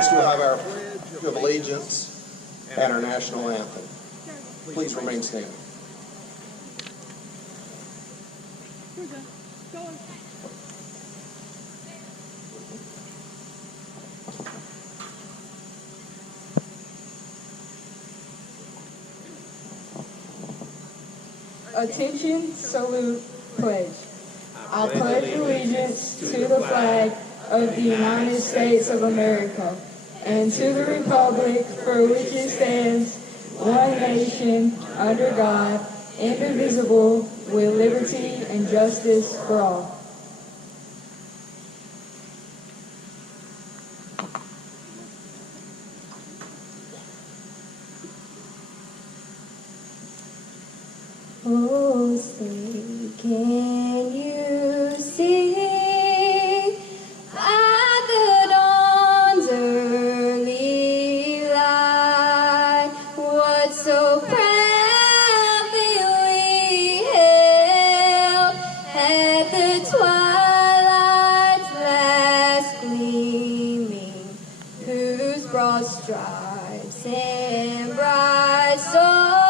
Next, we'll have our Pledge of Allegiance and our national anthem. Please remain standing. Attention, salute, pledge. I pledge allegiance to the flag of the United States of America and to the republic for which it stands, one nation, under God, indivisible, with liberty and justice for all. Oh, say, can you see by the dawn's early light what so proudly we hailed at the twilight's last gleaming, whose broad stripes and bright stars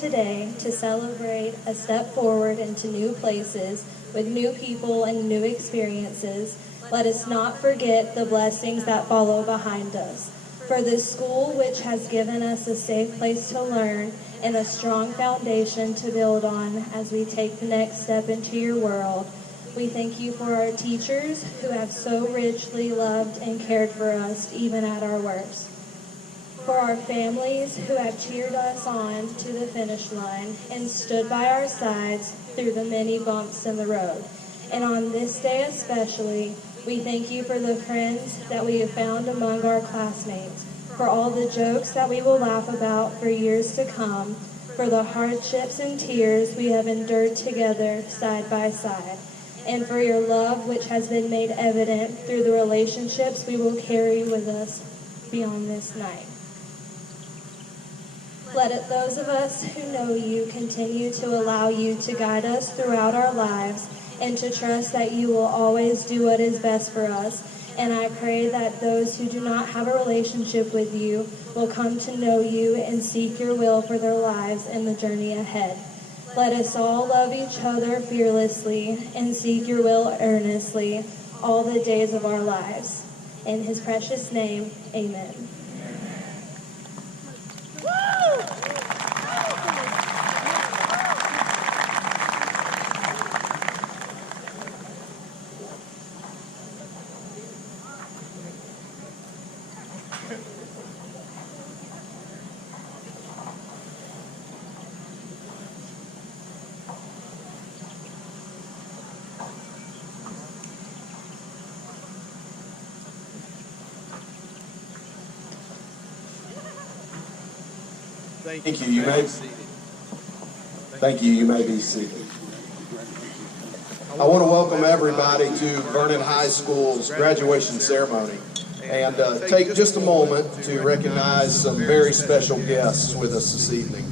today to celebrate a step forward into new places with new people and new experiences, let us not forget the blessings that follow behind us. For this school, which has given us a safe place to learn and a strong foundation to build on as we take the next step into your world, we thank you for our teachers who have so richly loved and cared for us even at our worst. For our families who have cheered us on to the finish line and stood by our sides through the many bumps in the road. And on this day especially, we thank you for the friends that we have found among our classmates, for all the jokes that we will laugh about for years to come, for the hardships and tears we have endured together side by side, and for your love which has been made evident through the relationships we will carry with us beyond this night. Let it, those of us who know you continue to allow you to guide us throughout our lives and to trust that you will always do what is best for us. And I pray that those who do not have a relationship with you will come to know you and seek your will for their lives and the journey ahead. Let us all love each other fearlessly and seek your will earnestly all the days of our lives. In his precious name, amen. Thank you. Thank you. You may be seated. I want to welcome everybody to Vernon High School's graduation ceremony and take just a moment to recognize some very special guests with us this evening.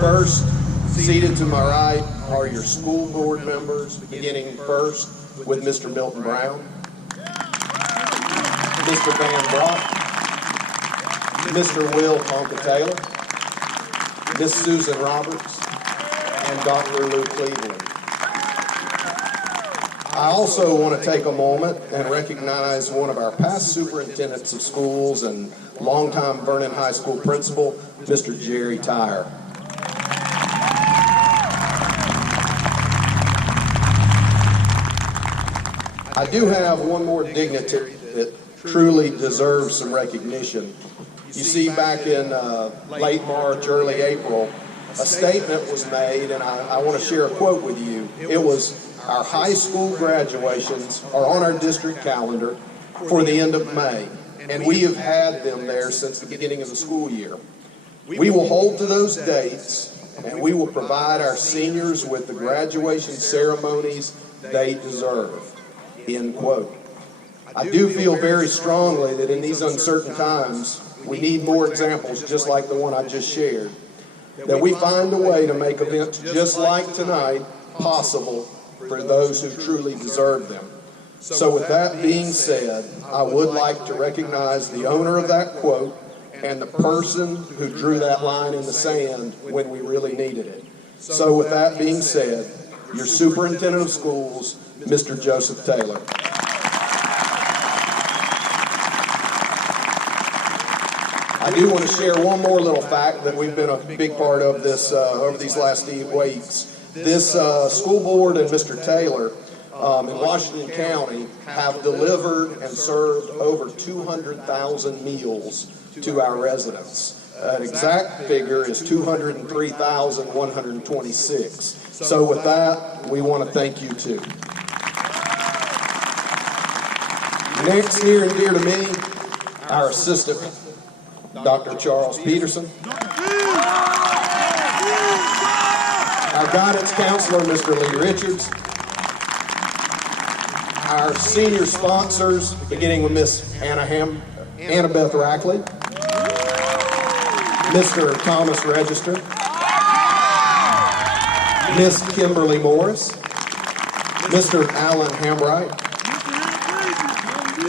First, Seated to my right are your school board members, beginning first with Mr. Milton Brown, Mr. Van Brock, Mr. Will Tonka Taylor, Miss Susan Roberts, and Dr. Lou Cleveland. I also want to take a moment and recognize one of our past superintendents of schools and longtime Vernon High School principal, Mr. Jerry Tyre. I do have one more dignitary that truly deserves some recognition. You see, back in late March, early April, a statement was made, and I want to share a quote with you. It was, "Our high school graduations are on our district calendar for the end of May, and we have had them there since the beginning of the school year. We will hold to those dates, and we will provide our seniors with the graduation ceremonies they deserve." End quote. I do feel very strongly that in these uncertain times, we need more examples just like the one I just shared, that we find a way to make events just like tonight possible for those who truly deserve them. So with that being said, I would like to recognize the owner of that quote and the person who drew that line in the sand when we really needed it. So with that being said, your superintendent of schools, Mr. Joseph Taylor. I do want to share one more little fact that we've been a big part of this over these last 8 weeks. This school board and Mr. Taylor in Washington County have delivered and served over 200,000 meals to our residents. An exact figure is 203,126. So with that, we want to thank you too. Next, near and dear to me, our assistant, Dr. Charles Peterson. Our guidance counselor, Mr. Lee Richards. Our senior sponsors, beginning with Miss Annabeth Rackley, Mr. Thomas Register, Miss Kimberly Morris, Mr. Alan Hambright,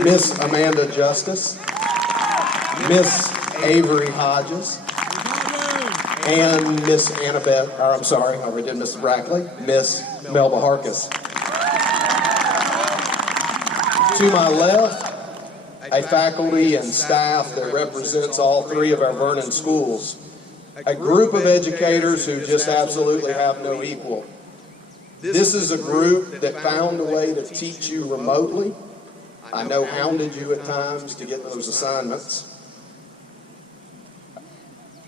Miss Amanda Justice, Miss Avery Hodges, and Miss Annabeth, or I'm sorry, I already did Miss Rackley, Miss Melba Harkis. To my left, a faculty and staff that represents all 3 of our Vernon schools. A group of educators who just absolutely have no equal. This is a group that found a way to teach you remotely. I know hounded you at times to get those assignments.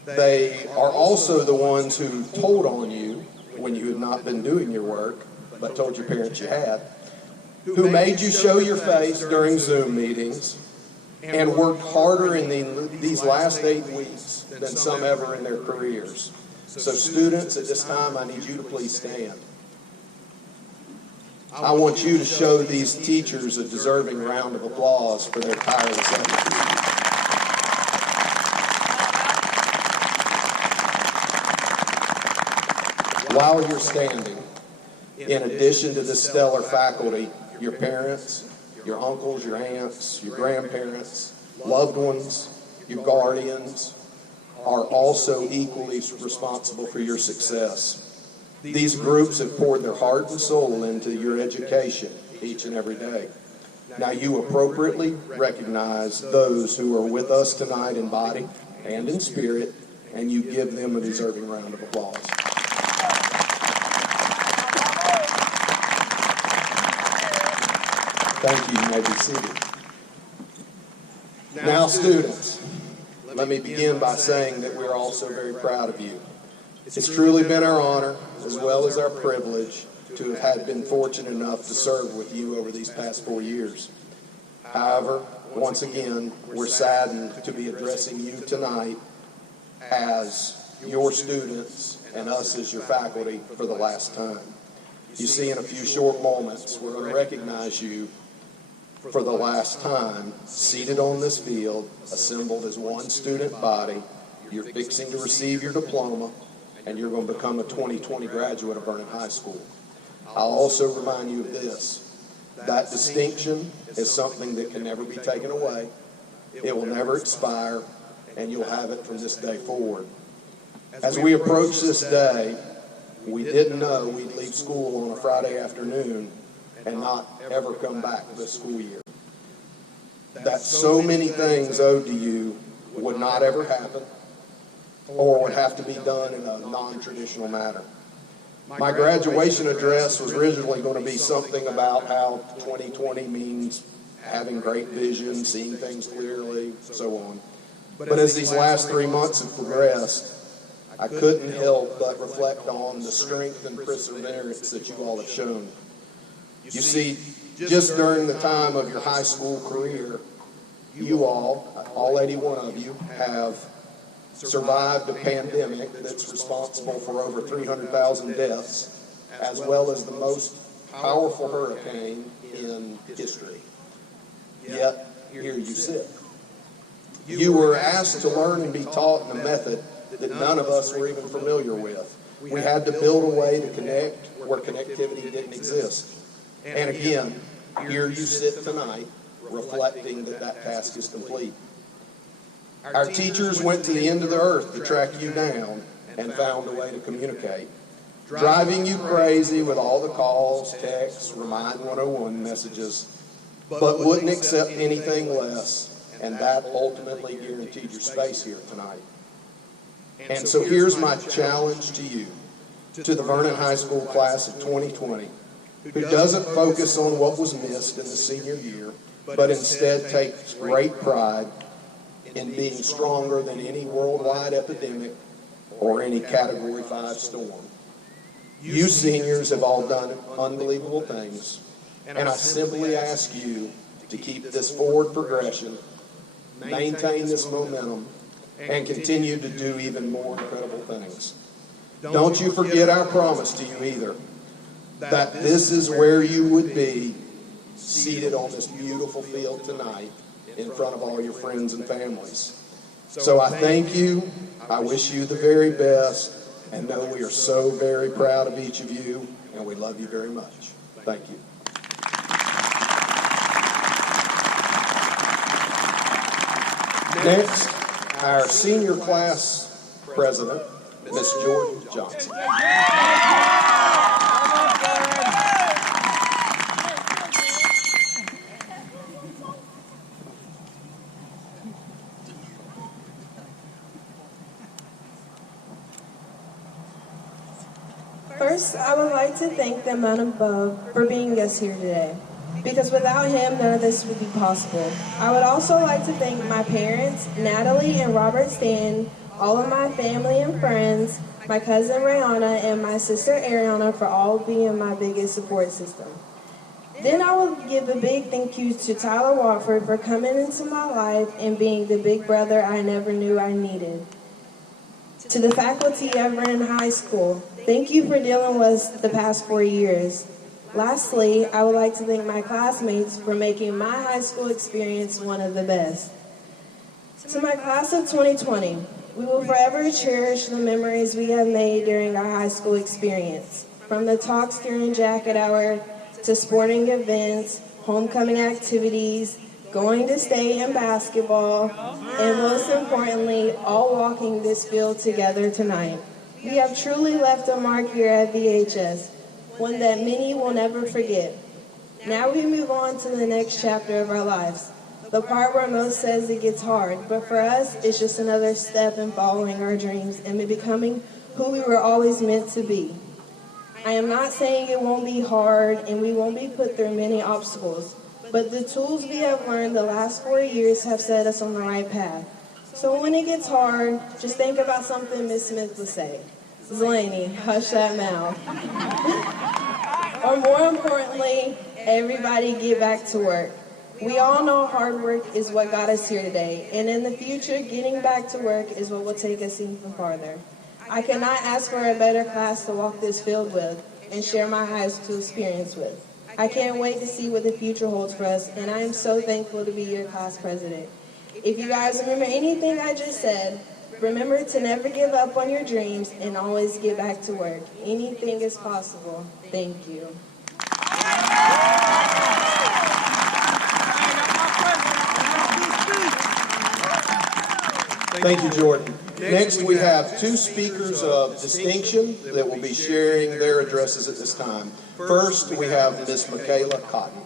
They are also the ones who told on you when you had not been doing your work, but told your parents you had, who made you show your face during Zoom meetings, and worked harder in these last 8 weeks than some ever in their careers. So students, at this time, I need you to please stand. I want you to show these teachers a deserving round of applause for their tireless efforts. While you're standing, in addition to the stellar faculty, your parents, your uncles, your aunts, your grandparents, loved ones, your guardians are also equally responsible for your success. These groups have poured their heart and soul into your education each and every day. Now you appropriately recognize those who are with us tonight in body and in spirit, and you give them a deserving round of applause. Thank you. You may be seated. Now, students, let me begin by saying that we're also very proud of you. It's truly been our honor, as well as our privilege, to have been fortunate enough to serve with you over these past 4 years. However, once again, we're saddened to be addressing you tonight as your students and us as your faculty for the last time. You see, in a few short moments, we're going to recognize you for the last time, seated on this field, assembled as one student body. You're fixing to receive your diploma, and you're going to become a 2020 graduate of Vernon High School. I'll also remind you of this. That distinction is something that can never be taken away. It will never expire, and you'll have it from this day forward. As we approach this day, we didn't know we'd leave school on a Friday afternoon and not ever come back this school year. That so many things owed to you would not ever happen, or would have to be done in a non-traditional manner. My graduation address was originally going to be something about how 2020 means having great vision, seeing things clearly, so on. But as these last 3 months have progressed, I couldn't help but reflect on the strength and perseverance that you all have shown. You see, just during the time of your high school career, you all 81 of you, have survived a pandemic that's responsible for over 300,000 deaths, as well as the most powerful hurricane in history. Yet, here you sit. You were asked to learn and be taught in a method that none of us were even familiar with. We had to build a way to connect where connectivity didn't exist. And again, here you sit tonight, reflecting that that task is complete. Our teachers went to the end of the earth to track you down and found a way to communicate, driving you crazy with all the calls, texts, Remind 101 messages, but wouldn't accept anything less, and that ultimately guaranteed your space here tonight. And so here's my challenge to you, to the Vernon High School class of 2020, who doesn't focus on what was missed in the senior year, but instead takes great pride in being stronger than any worldwide epidemic or any Category 5 storm. You seniors have all done unbelievable things, and I simply ask you to keep this forward progression, maintain this momentum, and continue to do even more incredible things. Don't you forget our promise to you either, that this is where you would be seated on this beautiful field tonight in front of all your friends and families. So I thank you, I wish you the very best, and know we are so very proud of each of you, and we love you very much. Thank you. Next, our senior class president, Miss Jordan Johnson. First, I would like to thank the man above for bringing us here today, because without him, none of this would be possible. I would also like to thank my parents, Natalie and Robert Stan, all of my family and friends, my cousin Rihanna, and my sister Ariana for all being my biggest support system. Then I will give a big thank you to Tyler Watford for coming into my life and being the big brother I never knew I needed. To the faculty at Vernon High School, thank you for dealing with us the past 4 years. Lastly, I would like to thank my classmates for making my high school experience one of the best. To my class of 2020, we will forever cherish the memories we have made during our high school experience, from the talks during jacket hour to sporting events, homecoming activities, going to state in basketball, and most importantly, all walking this field together tonight. We have truly left a mark here at VHS, one that many will never forget. Now we move on to the next chapter of our lives, the part where most says it gets hard, but for us, it's just another step in following our dreams and becoming who we were always meant to be. I am not saying it won't be hard and we won't be put through many obstacles, but the tools we have learned the last 4 years have set us on the right path. So when it gets hard, just think about something Miss Smith would say. Zlaney, hush that mouth. Or more importantly, everybody get back to work. We all know hard work is what got us here today, and in the future, getting back to work is what will take us even farther. I cannot ask for a better class to walk this field with and share my high school experience with. I can't wait to see what the future holds for us, and I am so thankful to be your class president. If you guys remember anything I just said, Remember to never give up on your dreams and always get back to work. Anything is possible. Thank you. Thank you, Jordan. Next, we have two speakers of distinction that will be sharing their addresses at this time. First, we have Ms. Michaela Cotton.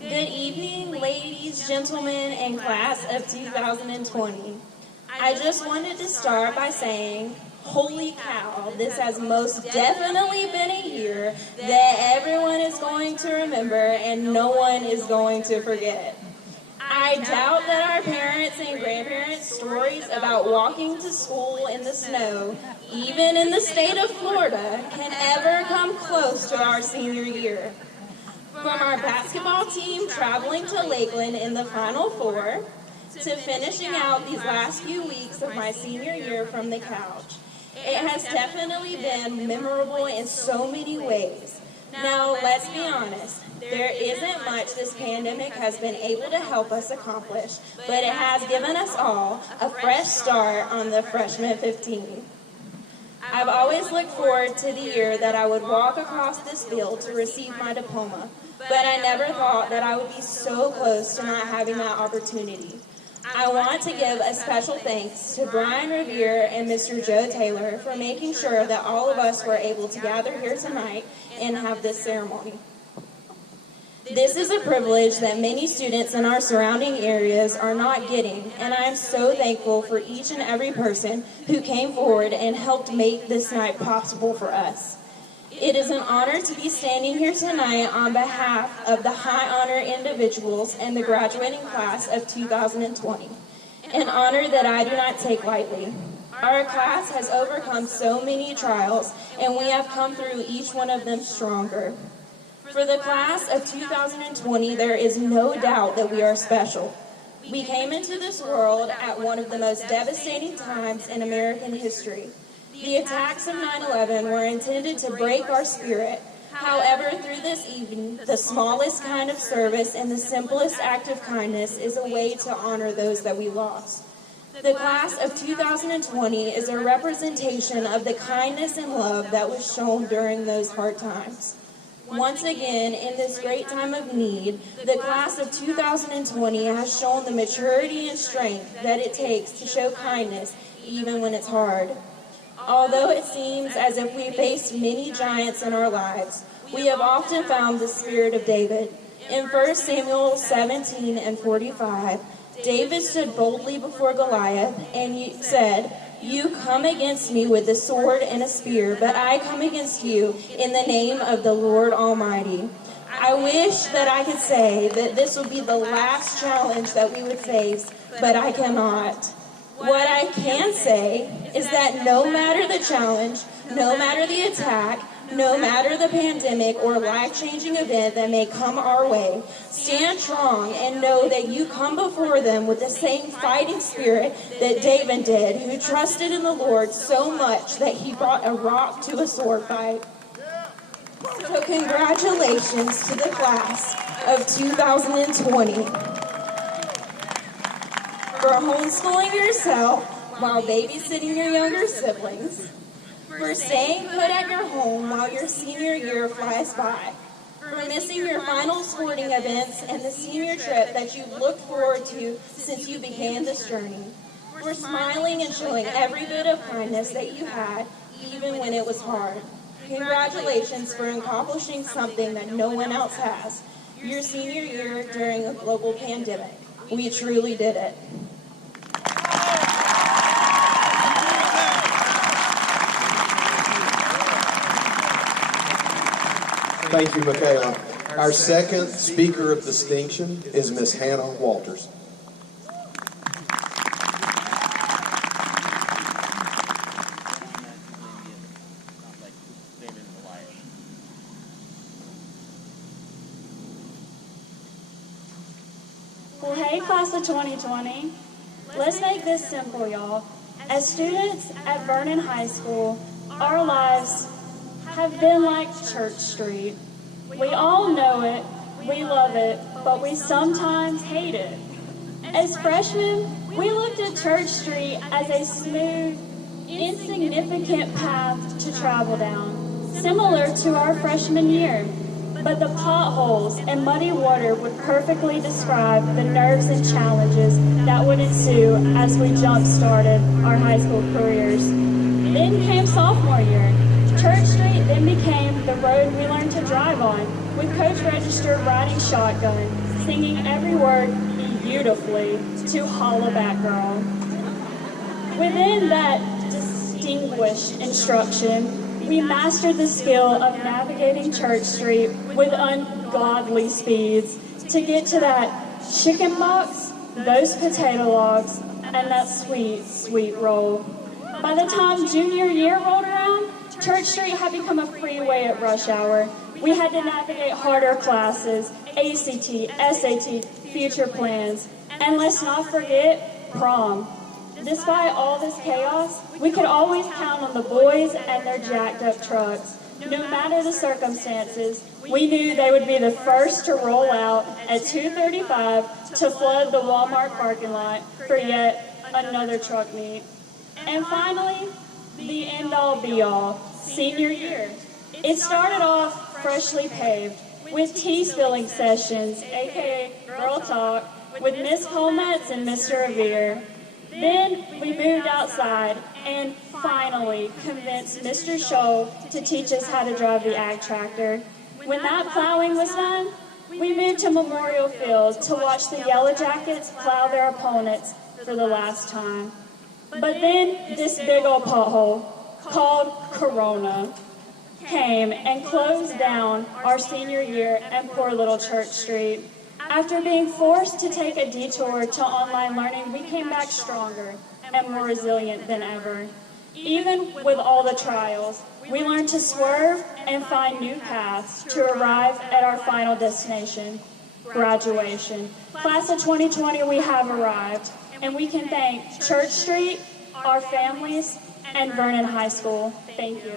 Good evening, ladies, gentlemen, and class of 2020. I just wanted to start by saying, holy cow, this has most definitely been a year that everyone is going to remember and no one is going to forget. I doubt that our parents and grandparents' stories about walking to school in the snow, even in the state of Florida, can ever come close to our senior year. From our basketball team traveling to Lakeland in the Final Four, to finishing out these last few weeks of my senior year from the couch. It has definitely been memorable in so many ways. Now, let's be honest, there isn't much this pandemic has been able to help us accomplish, but it has given us all a fresh start on the freshman 15. I've always looked forward to the year that I would walk across this field to receive my diploma, but I never thought that I would be so close to not having that opportunity. I want to give a special thanks to Brian Revere and Mr. Joe Taylor for making sure that all of us were able to gather here tonight and have this ceremony. This is a privilege that many students in our surrounding areas are not getting, and I am so thankful for each and every person who came forward and helped make this night possible for us. It is an honor to be standing here tonight on behalf of the high honor individuals and the graduating class of 2020, an honor that I do not take lightly. Our class has overcome so many trials, and we have come through each one of them stronger. For the class of 2020, there is no doubt that we are special. We came into this world at one of the most devastating times in American history. The attacks of 9/11 were intended to break our spirit. However, through this evening, the smallest kind of service and the simplest act of kindness is a way to honor those that we lost. The class of 2020 is a representation of the kindness and love that was shown during those hard times. Once again, in this great time of need, the class of 2020 has shown the maturity and strength that it takes to show kindness even when it's hard. Although it seems as if we face many giants in our lives, we have often found the spirit of David. In 1 Samuel 17 and 45, David stood boldly before Goliath and said, "You come against me with a sword and a spear, but I come against you in the name of the Lord Almighty." I wish that I could say that this would be the last challenge that we would face, but I cannot. What I can say is that no matter the challenge, no matter the attack, no matter the pandemic or life-changing event that may come our way, stand strong and know that you come before them with the same fighting spirit that David did, who trusted in the Lord so much that he brought a rock to a sword fight. So congratulations to the class of 2020. For homeschooling yourself while babysitting your younger siblings, for staying put at your home while your senior year flies by, for missing your final sporting events and the senior trip that you've looked forward to since you began this journey, for smiling and showing every bit of kindness that you had, even when it was hard. Congratulations for accomplishing something that no one else has, your senior year during a global pandemic. We truly did it. Thank you, Michaela. Our second speaker of distinction is Miss Hannah Walters. Well, hey, class of 2020. Let's make this simple, y'all. As students at Vernon High School, our lives have been like Church Street. We all know it, we love it, but we sometimes hate it. As freshmen, we looked at Church Street as a smooth, insignificant path to travel down, similar to our freshman year. But the potholes and muddy water would perfectly describe the nerves and challenges that would ensue as we jump-started our high school careers. Then came sophomore year. Church Street then became the road we learned to drive on, with Coach Register riding shotgun, singing every word beautifully to Hollaback Girl. Within that distinguished instruction, we mastered the skill of navigating Church Street with ungodly speeds to get to that chicken box, those potato logs, and that sweet, sweet roll. By the time junior year rolled around, Church Street had become a freeway at rush hour. We had to navigate harder classes, ACT, SAT, future plans, and let's not forget prom. Despite all this chaos, we could always count on the boys and their jacked up trucks. No matter the circumstances, we knew they would be the first to roll out at 2:35 to flood the Walmart parking lot for yet another truck meet. And finally, the end-all be-all, senior year. It started off freshly paved with tea-spilling sessions, aka Girl Talk, with Miss Colmetz and Mr. Revere. Then we moved outside and finally convinced Mr. Scholl to teach us how to drive the ag tractor. When that plowing was done, we moved to Memorial Field to watch the Yellow Jackets plow their opponents for the last time. But then this big old pothole called Corona came and closed down our senior year and poor little Church Street. After being forced to take a detour to online learning, we came back stronger and more resilient than ever. Even with all the trials, we learned to swerve and find new paths to arrive at our final destination, graduation. Class of 2020, we have arrived, and we can thank Church Street, our families, and Vernon High School. Thank you.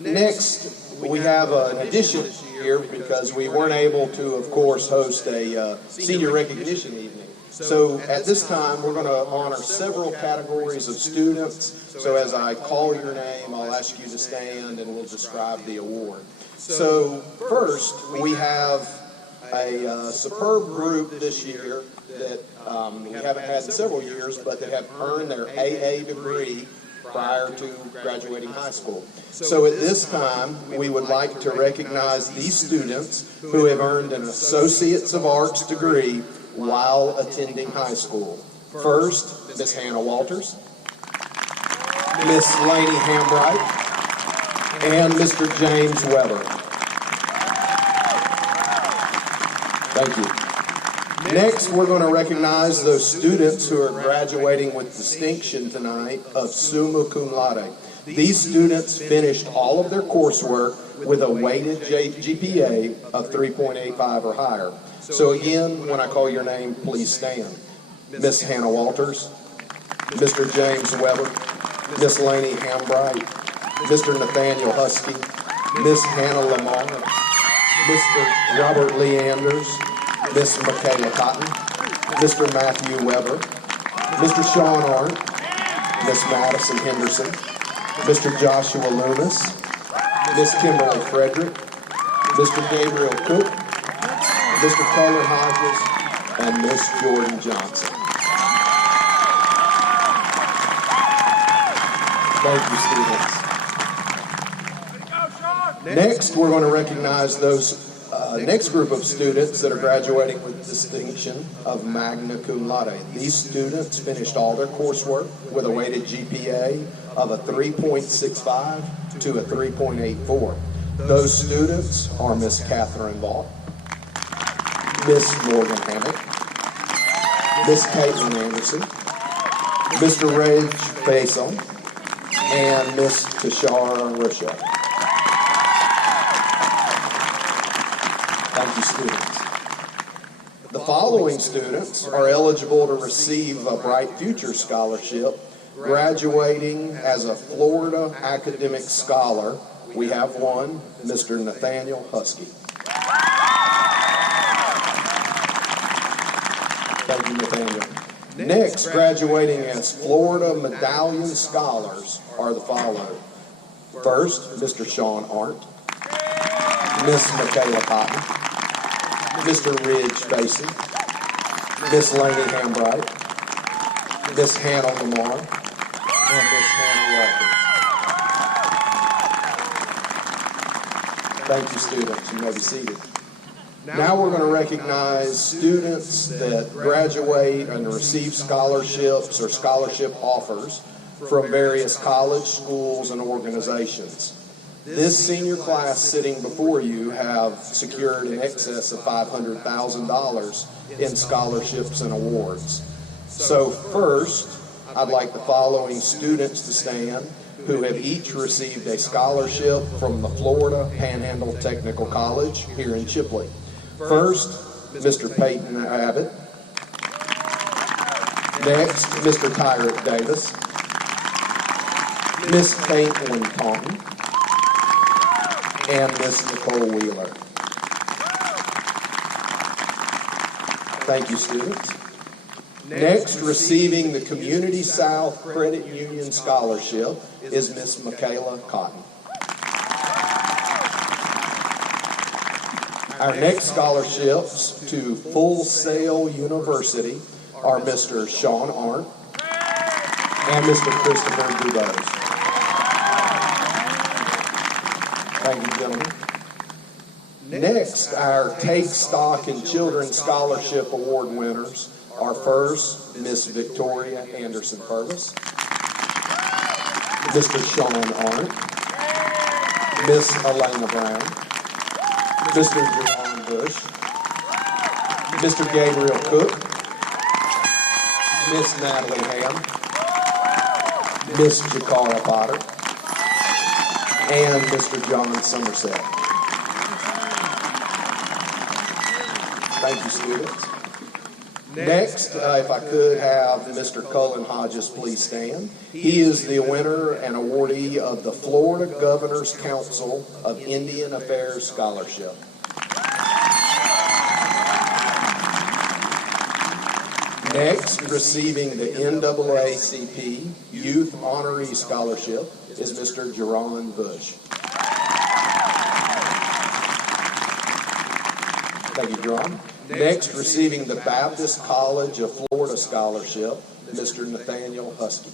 Next, we have an addition here because we weren't able to, of course, host a senior recognition evening. So at this time, we're going to honor several categories of students. So as I call your name, I'll ask you to stand and we'll describe the award. So first, we have a superb group this year that we haven't had in several years, but that have earned their AA degree prior to graduating high school. So at this time, we would like to recognize these students who have earned an Associates of Arts degree while attending high school. First, Miss Hannah Walters, Miss Lainey Hambright, and Mr. James Weber. Thank you. Next, we're going to recognize those students who are graduating with distinction tonight of summa cum laude. These students finished all of their coursework with a weighted GPA of 3.85 or higher. So again, when I call your name, please stand. Miss Hannah Walters, Mr. James Weber, Miss Lainey Hambright, Mr. Nathaniel Husky, Miss Hannah Lamar, Mr. Robert Leanders, Miss Michaela Cotton, Mr. Matthew Weber, Mr. Sean Arndt, Miss Madison Henderson, Mr. Joshua Loomis, Miss Kimberly Frederick, Mr. Gabriel Cook, Mr. Carter Hodges, and Miss Jordan Johnson. Thank you, students. Next, we're going to recognize those next group of students that are graduating with distinction of magna cum laude. These students finished all their coursework with a weighted GPA of a 3.65 to a 3.84. Those students are Miss Catherine Vaught, Miss Morgan Hammock, Miss Caitlin Anderson, Mr. Rage Faisal, and Miss Tashara Rusha. Thank you, students. The following students are eligible to receive a Bright Future Scholarship, graduating as a Florida Academic Scholar. We have one, Mr. Nathaniel Husky. Thank you, Nathaniel. Next, graduating as Florida Medallion Scholars are the following. First, Mr. Sean Arndt, Miss Michaela Cotton, Mr. Ridge Basie, Miss Laney Hambright, Miss Hannah Lamar, and Miss Hannah Walters. Thank you, students. You may be seated. Now we're going to recognize students that graduate and receive scholarships or scholarship offers from various college, schools, and organizations. This senior class sitting before you have secured in excess of $500,000 in scholarships and awards. So first, I'd like the following students to stand who have each received a scholarship from the Florida Panhandle Technical College here in Chipley. First, Mr. Peyton Abbott. Next, Mr. Tyrek Davis. Miss Caitlin Taunton. And Miss Nicole Wheeler. Thank you, students. Next, receiving the Community South Credit Union Scholarship is Miss Michaela Cotton. Our next scholarships to Full Sail University are Mr. Sean Arndt and Mr. Christopher Dubose. Thank you, gentlemen. Next, our Take Stock in Children Scholarship Award winners are first Miss Victoria Anderson Purvis, Mr. Sean Arndt, Miss Elena Brown, Mr. Jerome Bush, Mr. Gabriel Cook, Miss Natalie Ham, Miss Jakara Potter, and Mr. John Somerset. Thank you, students. Next, if I could have Mr. Cullen Hodges please stand. He is the winner and awardee of the Florida Governor's Council of Indian Affairs Scholarship. Next, receiving the NAACP Youth Honoree Scholarship is Mr. Jerron Bush. Thank you, Jerron. Next, receiving the Baptist College of Florida Scholarship, Mr. Nathaniel Husky.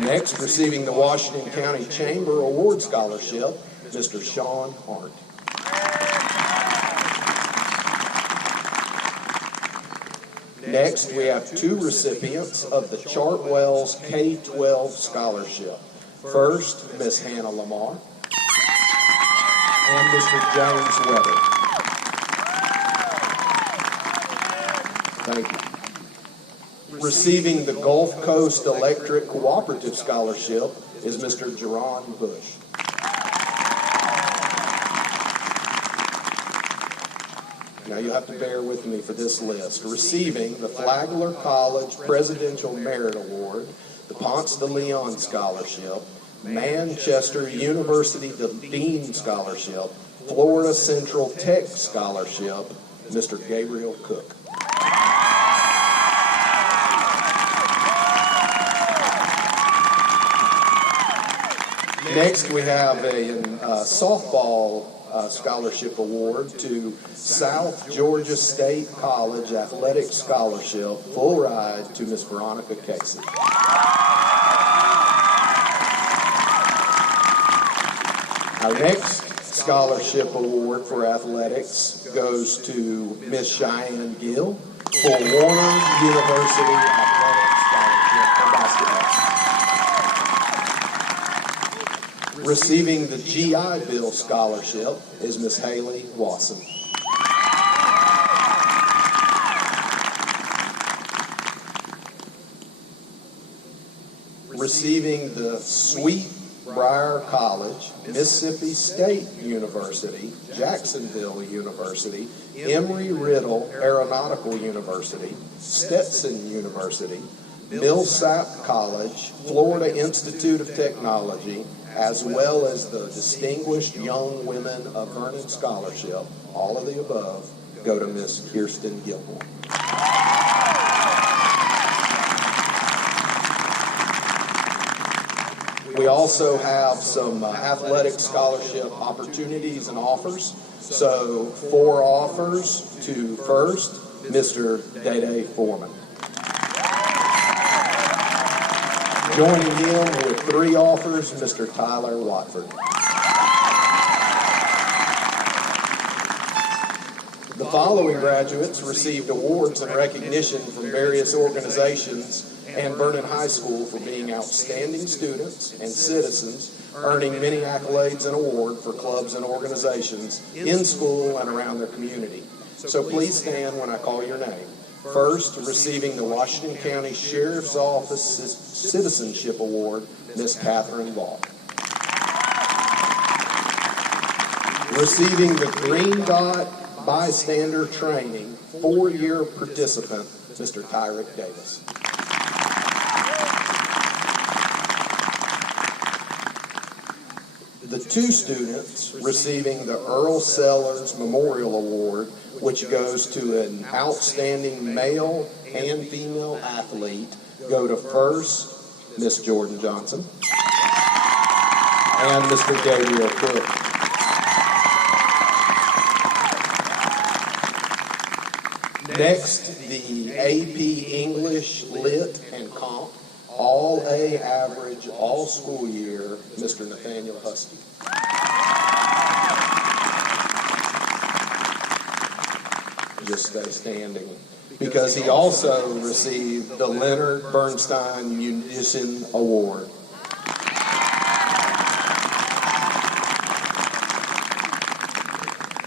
Next, receiving the Washington County Chamber Award Scholarship, Mr. Sean Arndt. Next, we have two recipients of the Chartwell's K-12 Scholarship. First, Miss Hannah Lamar and Mr. James Weber. Thank you. Receiving the Gulf Coast Electric Cooperative Scholarship is Mr. Jerron Bush. Now you'll have to bear with me for this list. Receiving the Flagler College Presidential Merit Award, the Ponce de Leon Scholarship, Manchester University Dean Scholarship, Florida Central Tech Scholarship, Mr. Gabriel Cook. Next, we have a softball scholarship award to South Georgia State College Athletic Scholarship, full ride to Miss Veronica Casey. Our next scholarship award for athletics goes to Miss Cheyenne Gill for Warner University Athletic Scholarship for basketball. Receiving the GI Bill Scholarship is Miss Haley Wasson. receiving the Sweet Briar College, Mississippi State University, Jacksonville University, Embry-Riddle Aeronautical University, Stetson University, Millsap College, Florida Institute of Technology, as well as the Distinguished Young Women of Vernon Scholarship, all of the above, go to Miss Kirsten Gilmore. We also have some athletic scholarship opportunities and offers. So 4 offers to first, Mr. Day Foreman. Joining him with 3 offers, Mr. Tyler Watford. The following graduates received awards and recognition from various organizations and Vernon High School for being outstanding students and citizens, earning many accolades and awards for clubs and organizations in school and around their community. So please stand when I call your name. First, receiving the Washington County Sheriff's Office Citizenship Award, Miss Catherine Vaught. Receiving the Green Dot Bystander Training 4-year participant, Mr. Tyrick Davis. The 2 students receiving the Earl Sellers Memorial Award, which goes to an outstanding male and female athlete, go to first, Miss Jordan Johnson, and Mr. Gabriel Cook. Next, the AP English, Lit, and Comp, all A average, all school year, Mr. Nathaniel Husky. Just stay standing, because he also received the Leonard Bernstein Musician Award.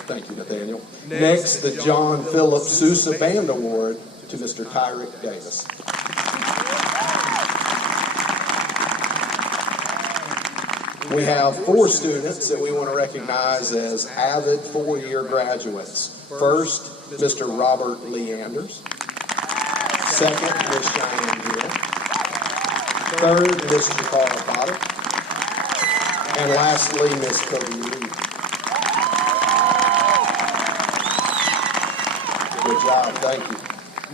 Thank you, Nathaniel. Next, the John Philip Sousa Band Award to Mr. Tyrick Davis. We have 4 students that we want to recognize as avid 4-year graduates. First, Mr. Robert Leanders. Second, Miss Cheyenne Gill. Third, Miss Jakara Potter. And lastly, Miss Cody Reed. Good job, thank you.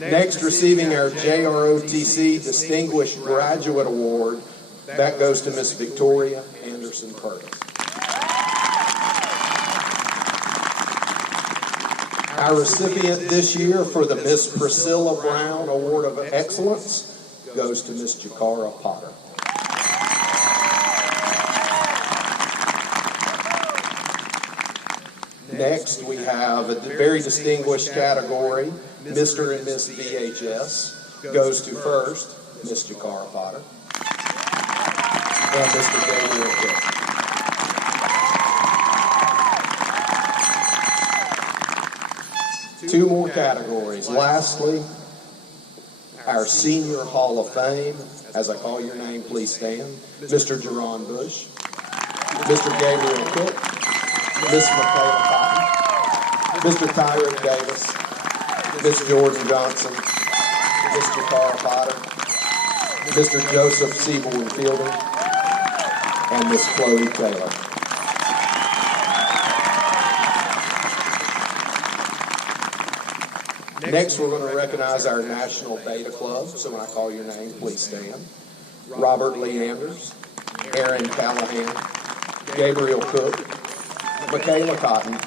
Next, receiving our JROTC Distinguished Graduate Award, that goes to Miss Victoria Anderson Curtis. Our recipient this year for the Miss Priscilla Brown Award of Excellence goes to Miss Jakara Potter. Next, we have a very distinguished category, Mr. and Miss VHS, goes to first, Miss Jakara Potter, and Mr. Gabriel Cook. Two more categories. Lastly, our Senior Hall of Fame. As I call your name, please stand. Mr. Jerron Bush, Mr. Gabriel Cook, Miss Michaela Cotton, Mr. Tyrick Davis, Miss Jordan Johnson, Miss Jakara Potter, Mr. Joseph Seaborn Fielding, and Miss Chloe Taylor. Next, we're going to recognize our National Beta Club. So when I call your name, please stand. Robert Leanders, Aaron Callahan, Gabriel Cook, Michaela Cotton,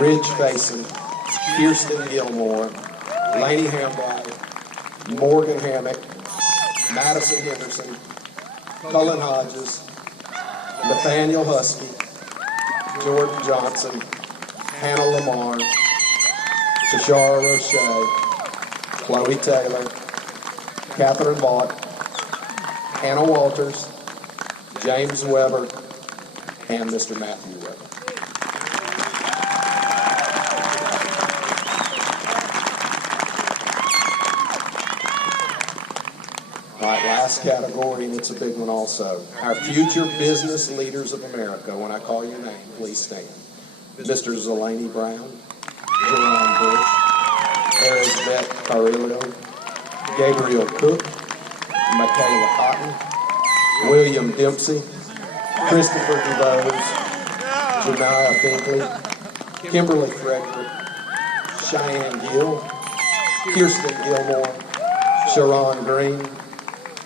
Ridge Faison, Kirsten Gilmore, Laney Hambright, Morgan Hammock, Madison Henderson, Cullen Hodges, Nathaniel Husky, Jordan Johnson, Hannah Lamar, Tashara Roche, Chloe Taylor, Catherine Vaught, Hannah Walters, James Weber, and Mr. Matthew Weber. All right, last category, and it's a big one also. Our future business leaders of America. When I call your name, please stand. Mr. Zelany Brown, Jerome Bush, Elizabeth Carrillo, Gabriel Cook, Michaela Cotton, William Dempsey, Christopher DeVos, Jemiah Finkley, Kimberly Frederick, Cheyenne Gill, Kirsten Gilmore, Sharon Green,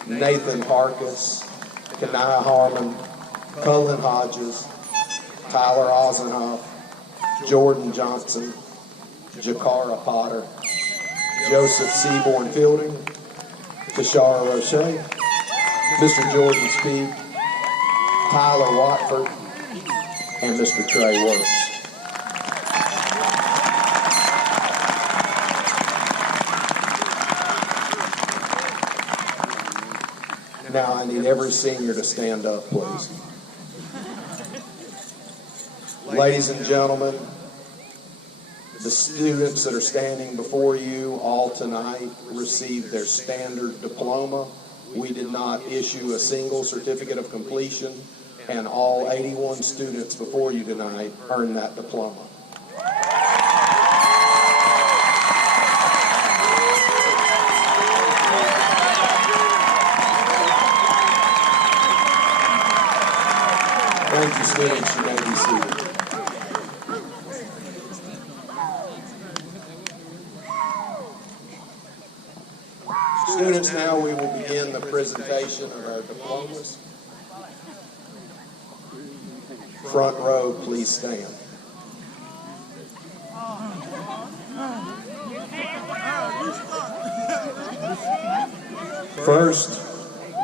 Nathan Harkis, Kanaya Harmon, Cullen Hodges, Tyler Ozenhoff, Jordan Johnson, Jakara Potter, Joseph Seaborn Fielding, Tashara Roche, Mr. Jordan Speed, Tyler Watford, and Mr. Trey Works. Now I need every senior to stand up, please. Ladies and gentlemen, the students that are standing before you all tonight received their standard diploma. We did not issue a single certificate of completion, and all 81 students before you tonight earned that diploma. Thank you, students. You may be seated. Students, now we will begin the presentation of our diplomas. Front row, please stand. First,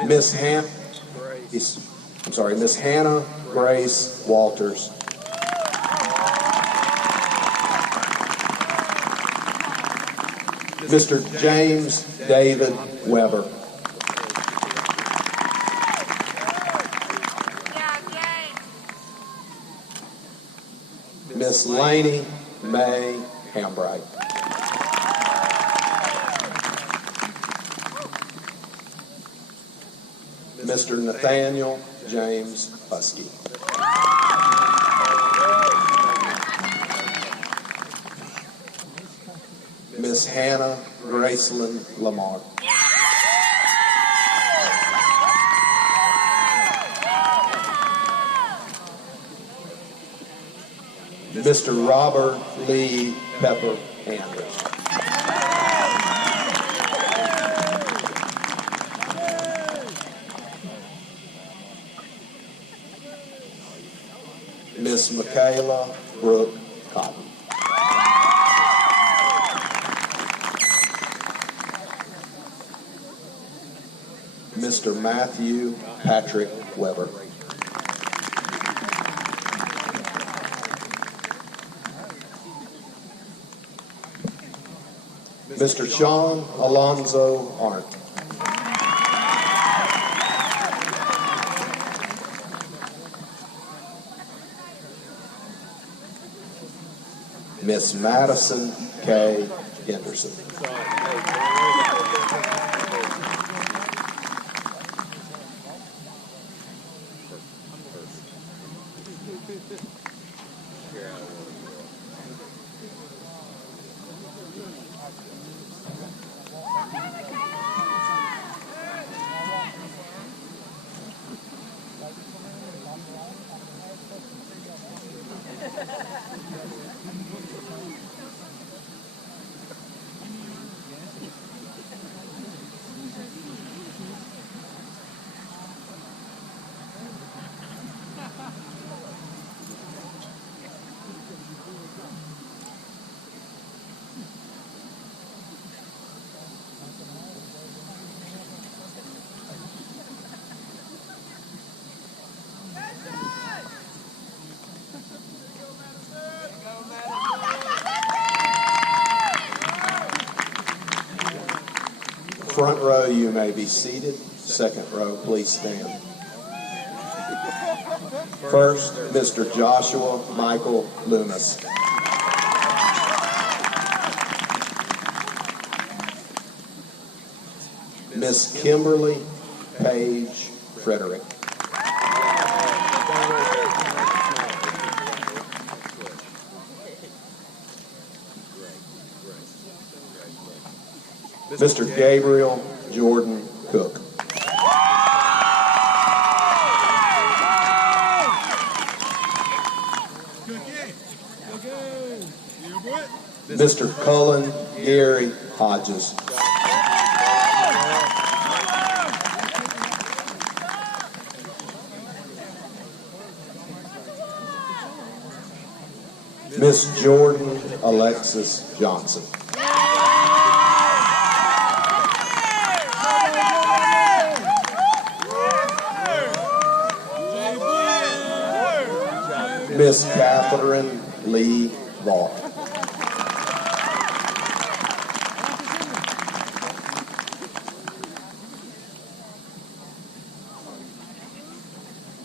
Miss Hannah Grace Walters. Mr. James David Weber. Miss Laney May Hambright. Mr. Nathaniel James Husky. Miss Hannah Graceland Lamar. Mr. Robert Lee Pepper Andrews. Miss Michaela Brooke Cotton. Mr. Matthew Patrick Weber. Mr. Sean Alonzo Arndt. Miss Madison K. Henderson. Front row, you may be seated. Second row, please stand. First, Mr. Joshua Michael Loomis. Miss Kimberly Paige Frederick. Mr. Gabriel Jordan Cook. Mr. Cullen Gary Hodges. Miss Jordan Alexis Johnson. Miss Catherine Lee Vaught.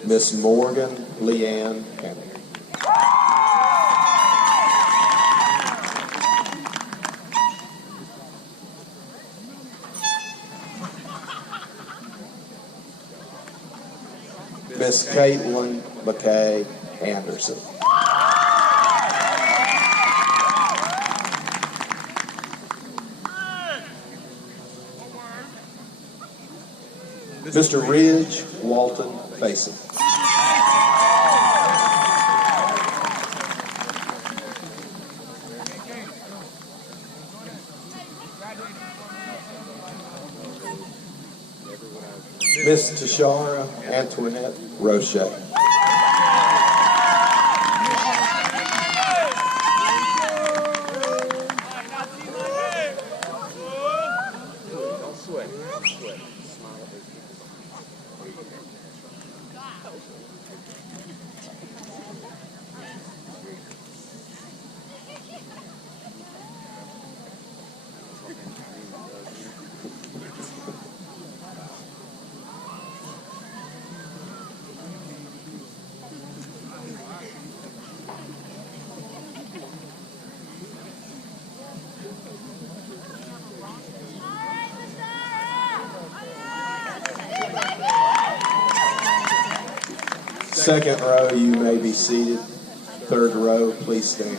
Miss Morgan Leanne Henry. Miss Caitlin McKay Anderson. Mr. Ridge Walton Faison. Miss Tashara Antoinette Roche. Second row, you may be seated. Third row, please stand.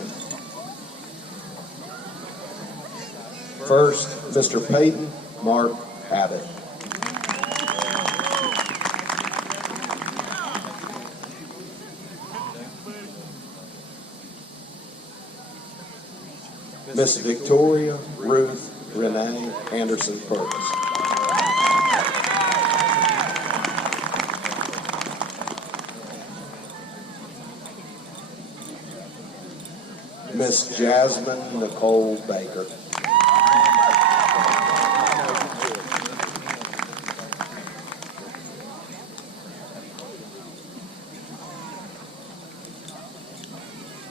First, Mr. Peyton Mark Abbott. Miss Victoria Ruth Renee Anderson Purvis. Miss Jasmine Nicole Baker.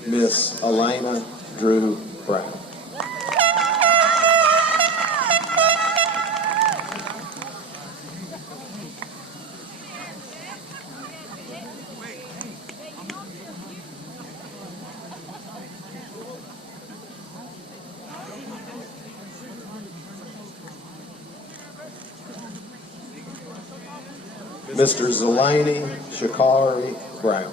Miss Elena Drew Brown. Mr. Zelani Shakari Brown.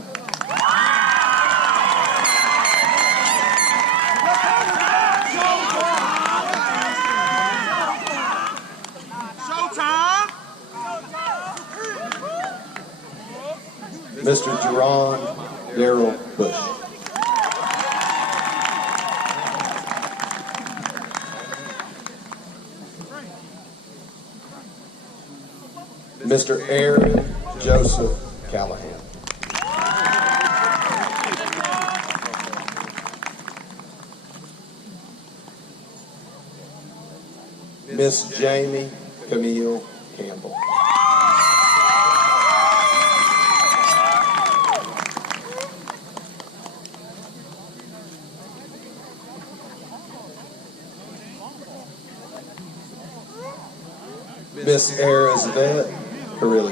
Mr. Jerron Darrell Bush. Mr. Aaron Joseph Callahan. Miss Jamie Camille Campbell. Miss Elizabeth Carrillo.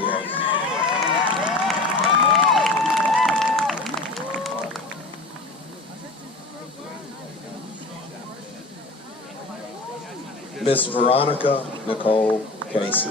Miss Veronica Nicole Casey.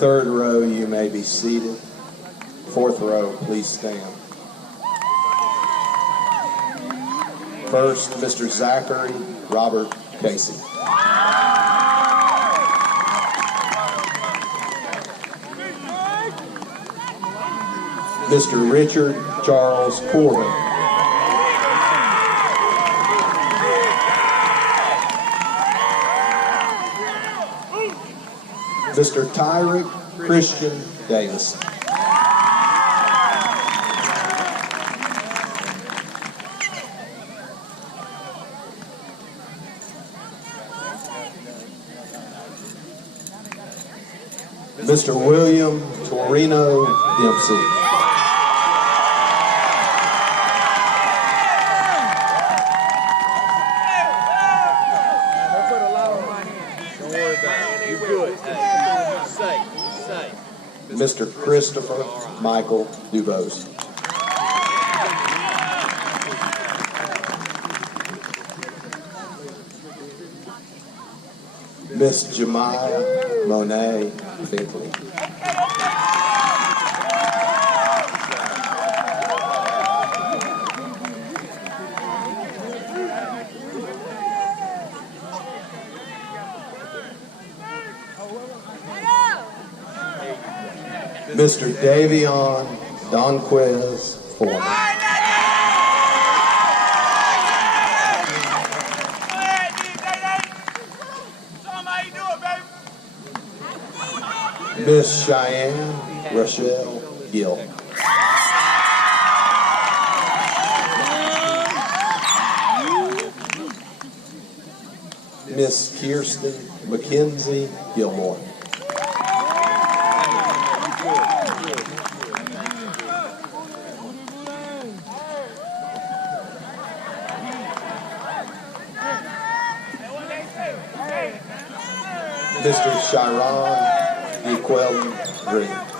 Third row, you may be seated. Fourth row, please stand. First, Mr. Zachary Robert Casey. Mr. Richard Charles Corbin. Mr. Tyrick Christian Davis. Mr. William Torino Dempsey. Mr. Christopher Michael Dubose. Miss Jemiah Monet Finkley. Mr. Davion Donquez Foreman. Miss Cheyenne Rochelle Gill. Miss Kirsten Mackenzie Gilmore. Mr. Chiron Equelton Green.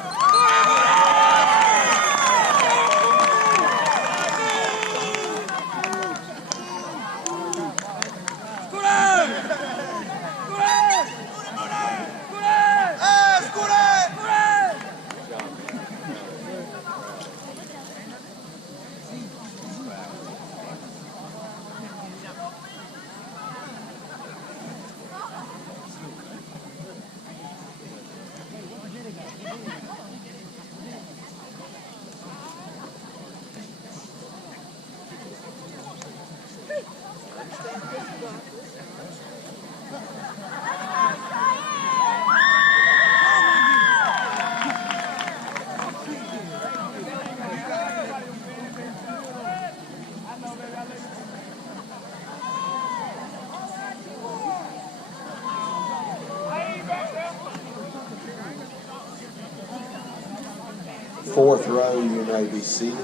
Fourth row, you may be seated.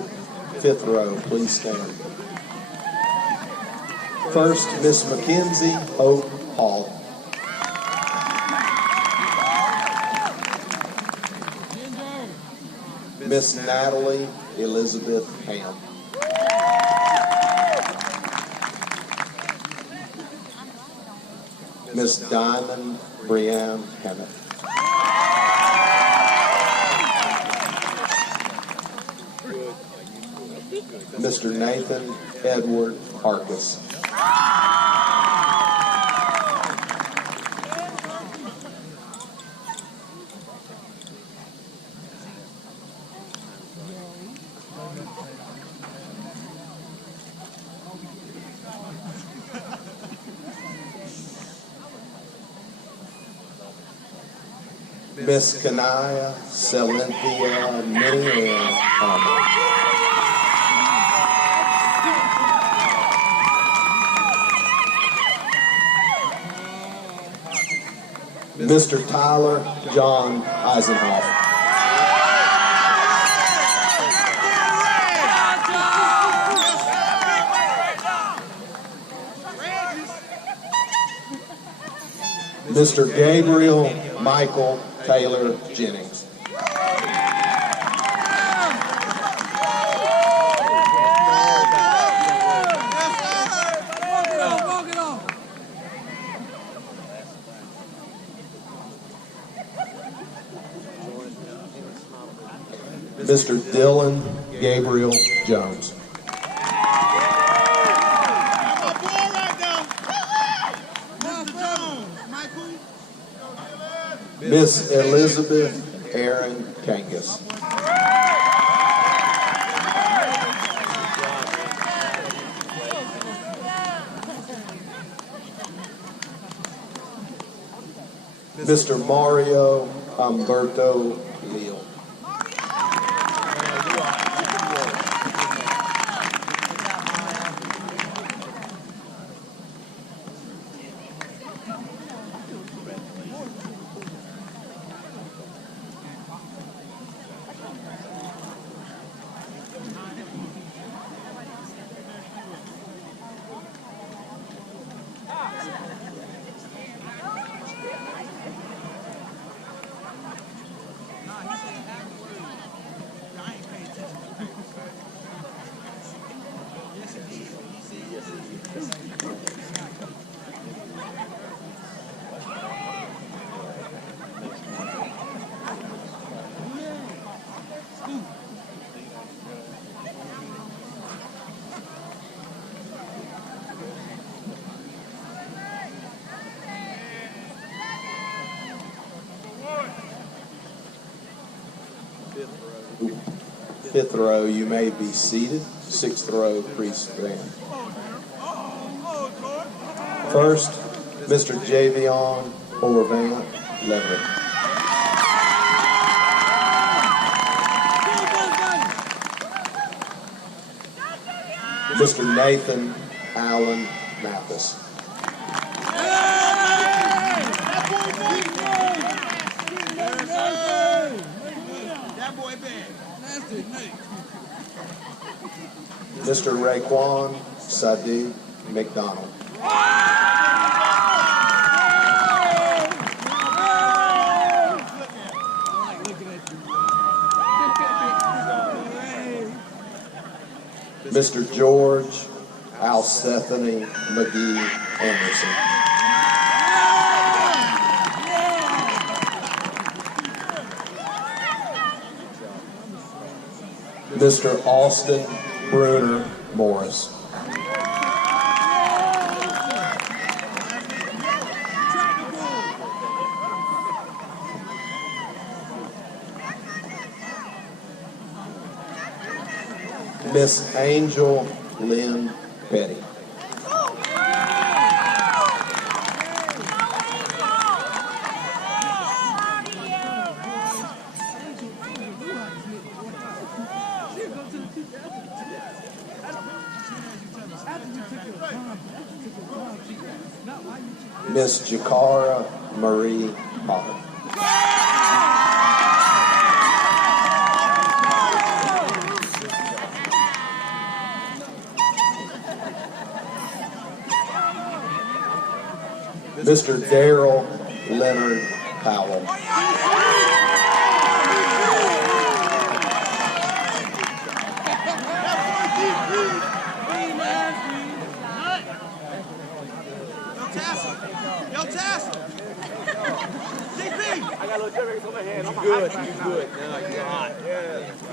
Fifth row, please stand. First, Miss Mackenzie Hope Hall. Miss Natalie Elizabeth Ham. Miss Diamond Brianne Hammett. Mr. Nathan Edward Harkis. Miss Kanaya Celinthia Minnie Ann Harmon. Mr. Tyler John Eisenhoff. Mr. Gabriel Michael Taylor Jennings. Mr. Dylan Gabriel Jones. Miss Elizabeth Aaron Kangas. Mr. Mario Umberto Leal. Fifth row, you may be seated. Sixth row, please stand. First, Mr. Javion Orvant Leverett. Mr. Nathan Allen Mathis. Mr. Raekwon Sadiq McDonald. Mr. George Alcethony McGee Anderson. Mr. Austin Bruner Morris. Miss Angel Lynn Petty. Miss Jakara Marie Potter. Mr. Darrell Leonard Powell.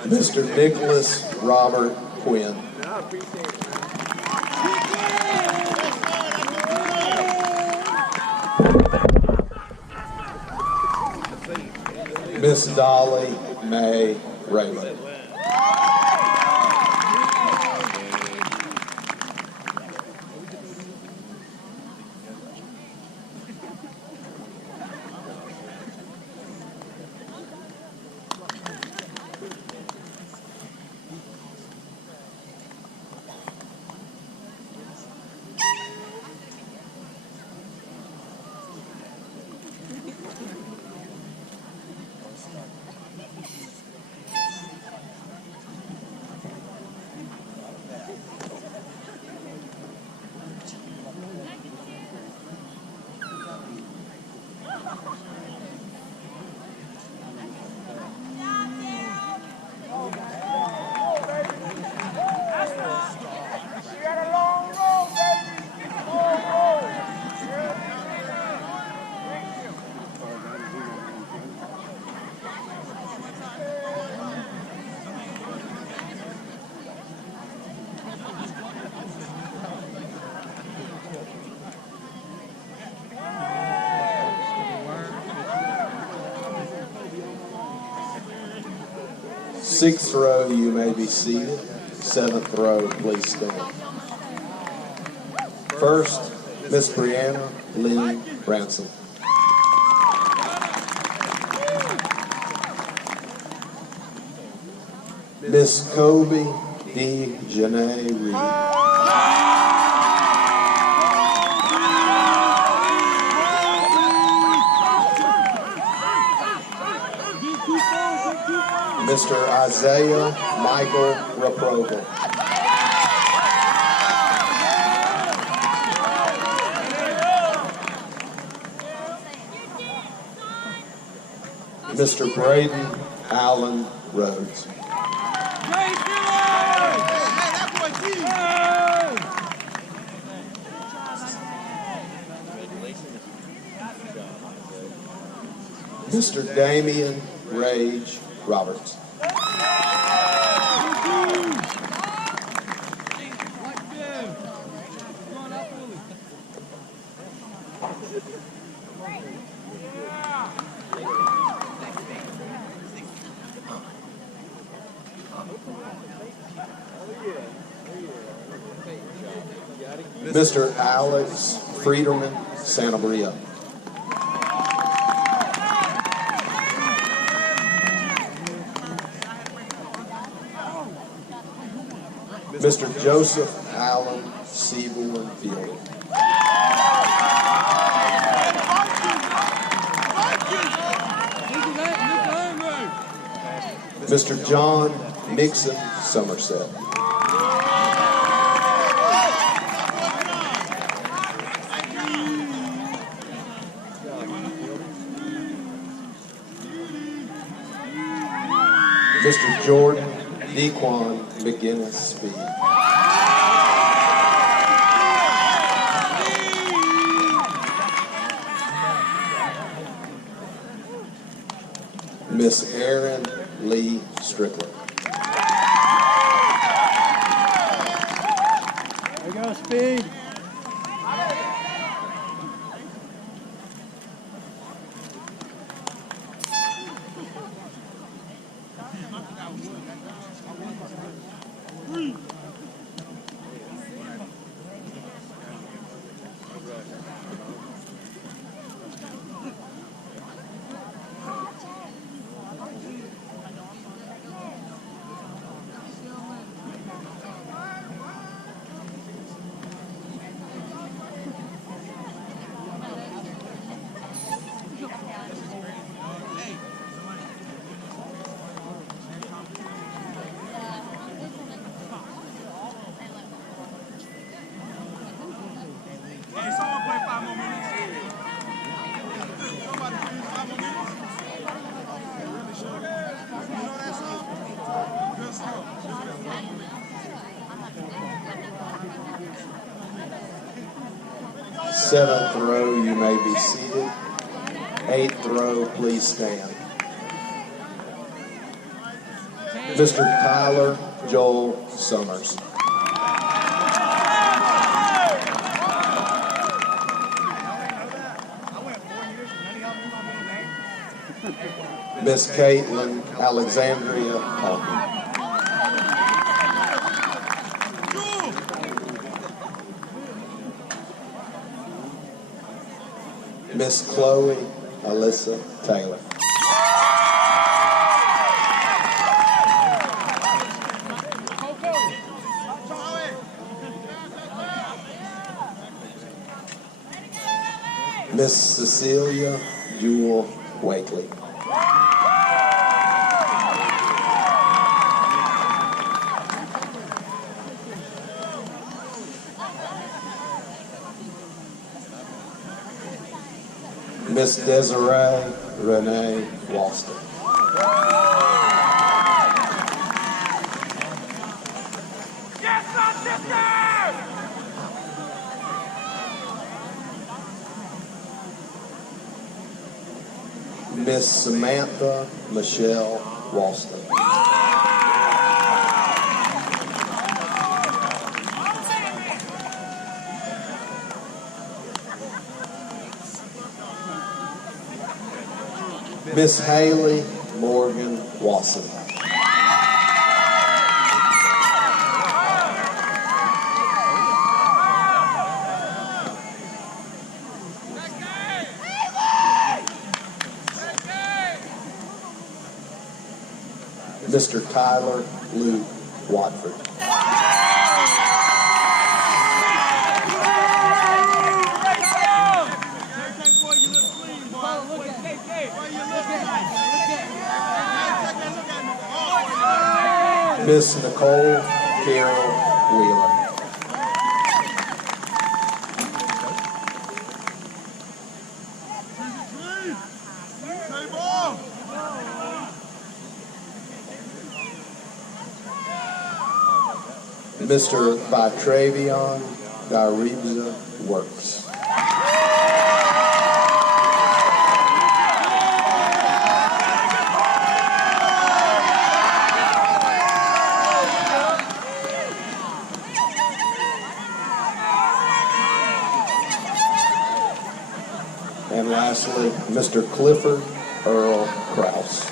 Mr. Nicholas Robert Quinn. Miss Dolly Mae Raymond. Sixth row, you may be seated. Seventh row, please stand. First, Miss Brianna Lynn Ransom. Miss Kobe D. Janae Reed. Mr. Isaiah Michael Reproval. Mr. Braden Allen Rhodes. Mr. Damian Rage Roberts. Mr. Alex Friederman Santabria. Mr. Joseph Allen Seaborn Field. Mr. John Mixon Somerset. Mr. Jordan Dequan McGinnis Speed. Miss Erin Lee Strickland. There you go, Speed. Seventh row, you may be seated. Eighth row, please stand. Mr. Tyler Joel Summers. Miss Caitlin Alexandria Hawkins. Miss Chloe Alyssa Taylor. Miss Cecilia Jewel Wakely. Miss Desiree Renee Walston. Miss Samantha Michelle Walston. Miss Haley Morgan Wasson. Mr. Tyler Luke Watford. Miss Nicole Carol Wheeler. Mr. Vitravion Garibza Works. And lastly, Mr. Clifford Earl Krause.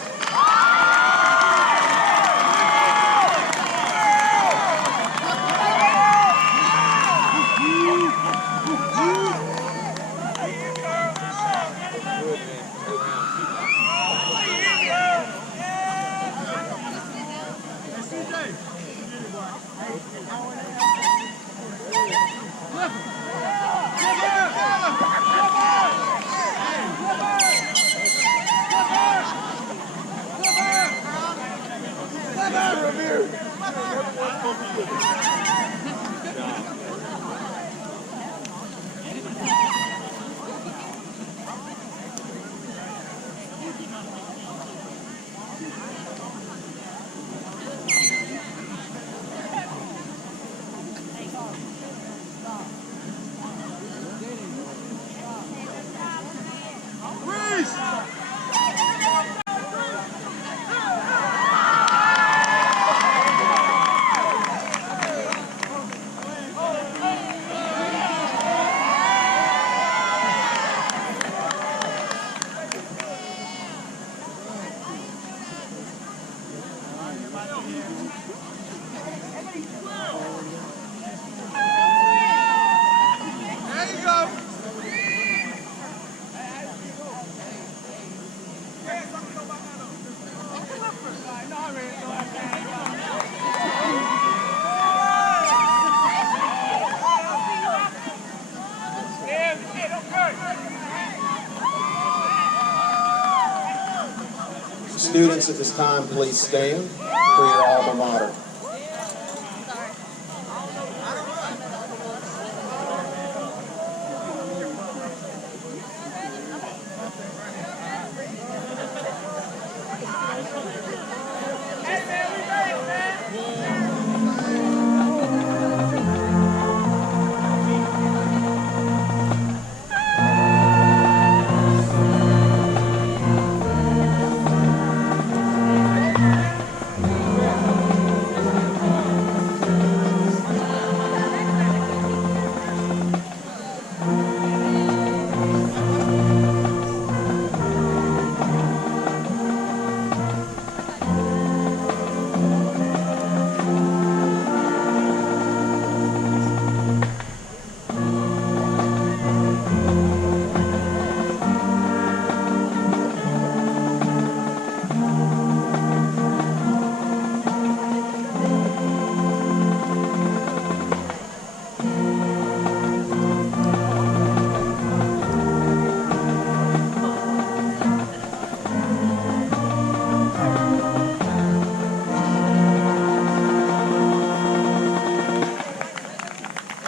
Students at this time, please stand for your alma mater.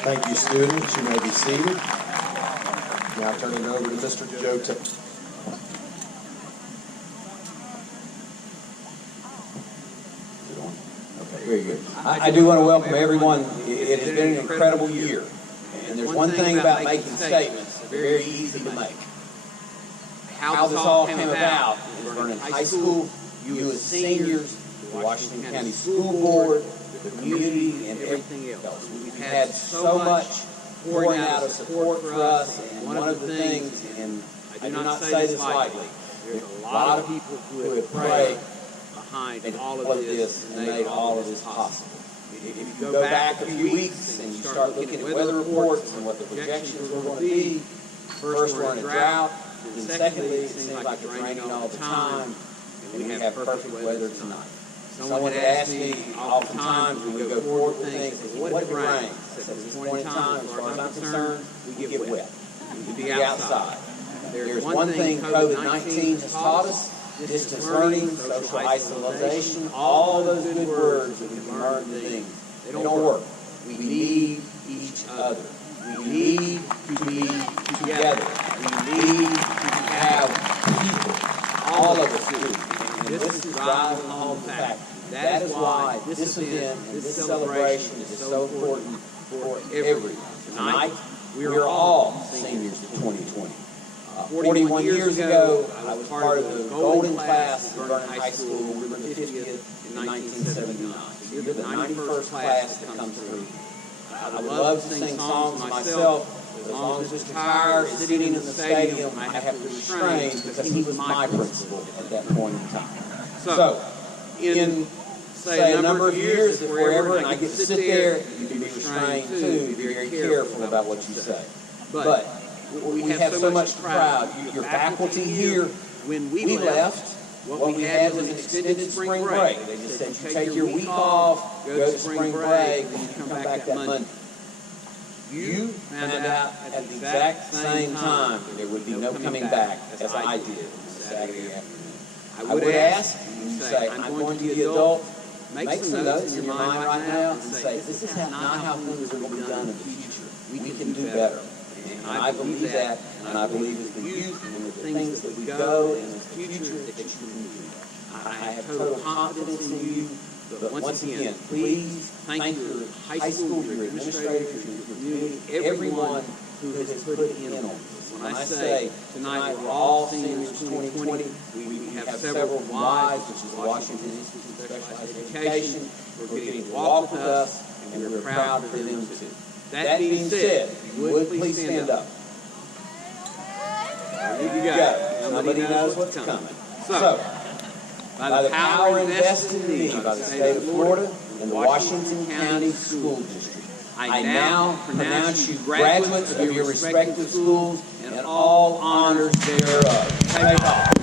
Thank you, students. You may be seated. Now turning it over to Mr. Joe Tipp. Okay, very good. I do want to welcome everyone. It has been an incredible year. And there's one thing about making statements, they're very easy to make. How this all came about is Vernon High School, you as seniors, the Washington County School Board, the community, and everything else. We've had so much pouring out of support for us, and one of the things, and I do not say this lightly, there's a lot of people who have prayed behind all of this and made all of this possible. If you go back a few weeks and you start looking at weather reports and what the projections were going to be, first we're in a drought, and secondly, it seems like it's raining all the time, and we have perfect weather tonight. Someone had asked me, oftentimes when we go forward with things, what if it rains? I said, at this point in time, as far as I'm concerned, we get wet. We be outside. There's one thing COVID-19 has taught us: distance learning, social isolation, all those good words that we've learned things. They don't work. We need each other. We need to be together. We need to have people. All of us do. And this is driving home the fact. That is why this event and this celebration is so important for everyone. Tonight, we are all seniors of 2020. 41 years ago, I was part of the golden class at Vernon High School. We were the 50th in 1979. So you're the 91st class that comes through. I would love to sing songs myself, but as long as Mr. Tyre is sitting in the stadium, I have to restrain because he was my principal at that point in time. So, in say a number of years, if forever, and I get to sit there, you can be restrained too, be very careful about what you say. But we have so much proud. Your faculty here, when we left, what we had was an extended spring break. They just said, you take your week off, go to spring break, and you come back that Monday. You found out at the exact same time that there would be no coming back, as I did on Saturday afternoon. I would ask, you say, I'm going to be the adult. Make some notes in your mind right now and say, this is not how things are going to be done in the future. We can do better. And I believe that, and I believe it's the youth and the things that we go and the future that you can do. I have total confidence in you, but once again, please thank your high school, your administrators, your community, everyone who has put in on this. When I say tonight we're all seniors 2020, we have several wives, which is the Washington Institute of Specialized Education, who are getting to walk with us, and we're proud for them too. That being said, if you would please stand up. There you go. Somebody knows what's coming. So, by the power invested in me by the state of Florida and the Washington County School District, I now pronounce you graduates of your respective schools and all honors thereof. Take off.